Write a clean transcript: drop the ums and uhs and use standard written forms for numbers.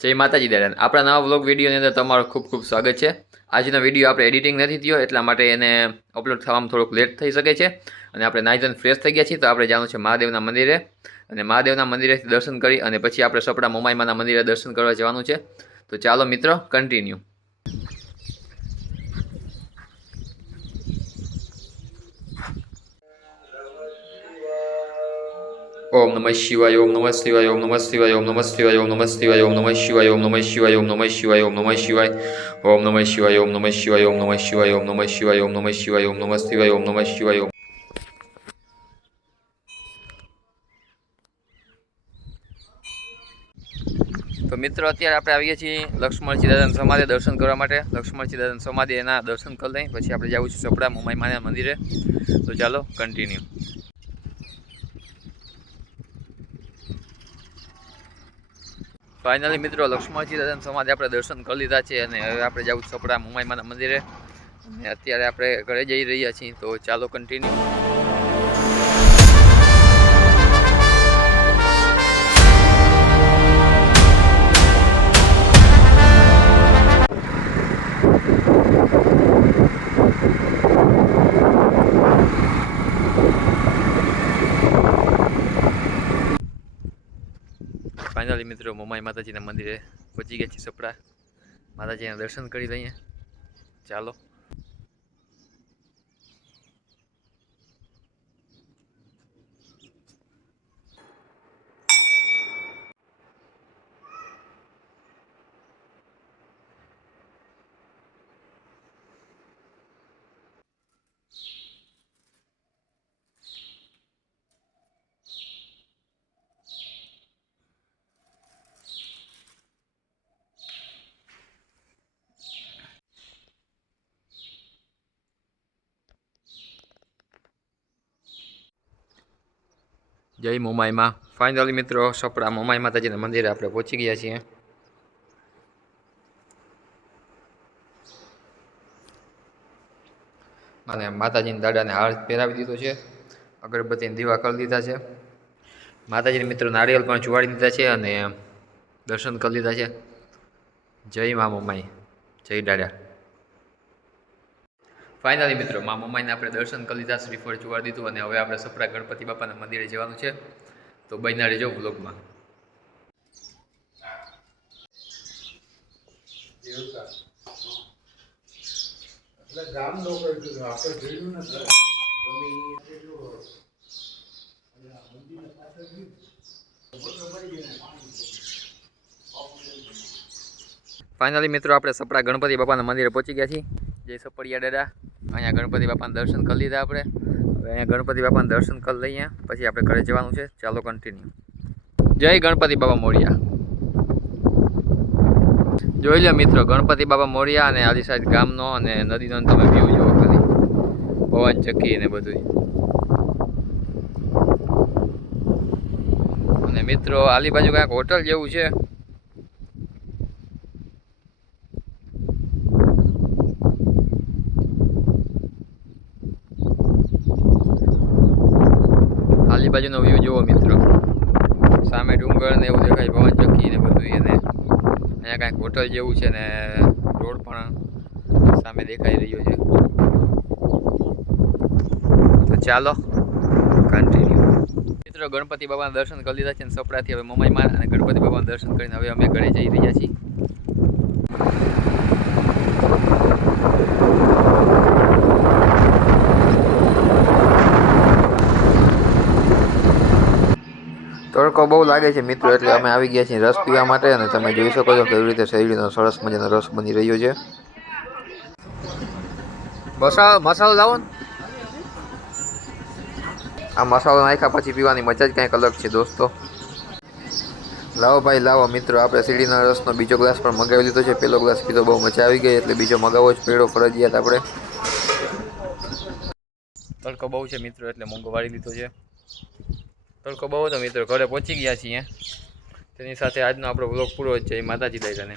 જય માતાજી દાદા, આપણા નવા વ્લોગ વિડીયોની અંદર તમારું ખૂબ ખૂબ સ્વાગત છે. આજનો વિડીયો આપણે એડિટિંગ નથી થયો એટલા માટે એને અપલોડ થવામાં થોડુંક લેટ થઈ શકે છે. અને આપણે નાહી ધોઈને ફ્રેશ થઈ ગયા છીએ, તો આપણે જવાનું છે મહાદેવના મંદિરે. અને મહાદેવના મંદિરેથી દર્શન કરી અને પછી આપણે સપડા મોમાઈમાના મંદિરે દર્શન કરવા જવાનું છે. તો ચાલો મિત્રો, કન્ટિન્યુ. ओम नमः शिवाय, ओम नमः शिवाय, ओम नमः शिवाय, ओम नमः शिवाय, ओम नमः शिवाय, ओम नमः शिवाय, ओम नमः शिवाय, ओम नमः शिवाय, ओम नमः शिवाय, ओम नमः शिवाय, ओम नमः शिवाय, ओम नमः शिवाय, ओम नमः शिवाय, ओम नमः शिवाय, ओम नमः शिवाय, ओम नमः शिवाय. તો મિત્રો, અત્યારે આપણે આવીએ છીએ લક્ષ્મણજી દાદાની સમાધિ દર્શન કરવા માટે. લક્ષ્મણજી દાદાની સમાધિ એના દર્શન કરી લઈ પછી આપણે જવું છે સપડા મોમાઈમાના મંદિરે. તો ચાલો કન્ટિન્યુ. ફાઇનલી મિત્રો, લક્ષ્મણજી દાદાની સમાધિ આપણે દર્શન કરી લીધા છે અને હવે આપણે જવું સપડા મોમાઈમાના મંદિરે. અને અત્યારે આપણે ઘરે જઈ રહ્યા છીએ, તો ચાલો કન્ટિન્યુ. ફાઇનલી મિત્રો, મોમાઈ માતાજીના મંદિરે પહોંચી ગયા છીએ સપડા. માતાજીના દર્શન કરી લઈએ, ચાલો. જય મોમાઈમાં. ફાઇનલી મિત્રો, સપડા મોમાઈ માતાજીના મંદિરે આપણે પહોંચી ગયા છીએ. અને માતાજીના દાદાને હાર પહેરાવી દીધો છે, અગરબત્તીને દીવા કરી દીધા છે. માતાજીને મિત્રો નારિયેલ પણ ચુવાડી દીધા છે અને દર્શન કરી લીધા છે. જય મા મોમાઈ, જય દાદા. ફાઇનલી મિત્રો, મા મોમાઈને આપણે દર્શન કરી લીધા, શ્રીફળ ચુવાડી દીધું અને હવે આપણે સપડા ગણપતિ બાપાના મંદિરે જવાનું છે. તો બન્યા રહેજો વ્લોગમાં. ફાઇનલી મિત્રો, આપણે સપડા ગણપતિ બાપાના મંદિરે પહોંચી ગયા છીએ. જય સપડિયા દાદા. અહીંયા ગણપતિ બાપાના દર્શન કરી લીધા આપણે. હવે અહીંયા ગણપતિ બાપાના દર્શન કરી લઈએ પછી આપણે ઘરે જવાનું છે. ચાલો કન્ટિન્યુ. જય ગણપતિ બાપા મોરિયા. જોઈ લો મિત્રો, ગણપતિ બાપા મોરિયા અને આલી સાઈડ ગામનો અને નદીનો તમે વ્યૂ જોવો ખાલી, પવન ચક્કી ને બધું. અને મિત્રો, આલી બાજુ કાંઈક હોટલ જેવું છે. આલી બાજુનો વ્યૂ જુઓ મિત્રો, સામે ડુંગર ને એવું દેખાય, પવન ચક્કી ને બધું. અને અહીંયા કાંઈક હોટલ જેવું છે ને રોડ પણ સામે દેખાઈ રહ્યો છે. તો ચાલો કન્ટિન્યુ. મિત્રો, ગણપતિ બાપાના દર્શન કરી લીધા છે અને સપડાથી હવે મોમાઈમાં અને ગણપતિ બાપાના દર્શન કરીને હવે અમે ઘરે જઈ રહ્યા છીએ. તડકો બહુ લાગે છે મિત્રો, એટલે અમે આવી ગયા છીએ રસ પીવા માટે. અને તમે જોઈ શકો છો કેવી રીતે શેરડીનો સરસ મજાનો રસ બની રહ્યો છે. મસાલો લાવો ને. આ મસાલો નાખ્યા પછી પીવાની મજા જ કંઈક અલગ છે દોસ્તો. લાવો ભાઈ લાવો. મિત્રો, આપણે શેરડીના રસનો બીજો ગ્લાસ પણ મગાવી લીધો છે. પહેલો ગ્લાસ પીધો બહુ મજા આવી ગઈ, એટલે બીજો મગાવવો જ પડ્યો ફરજિયાત આપણે. તડકો બહુ છે મિત્રો, એટલે મોંઘો વાળી લીધો છે. તડકો બહુ હતો મિત્રો, ઘરે પહોંચી ગયા છીએ. તેની સાથે આજનો આપણો વ્લોગ પૂરો જ છે. માતાજી દાદાને.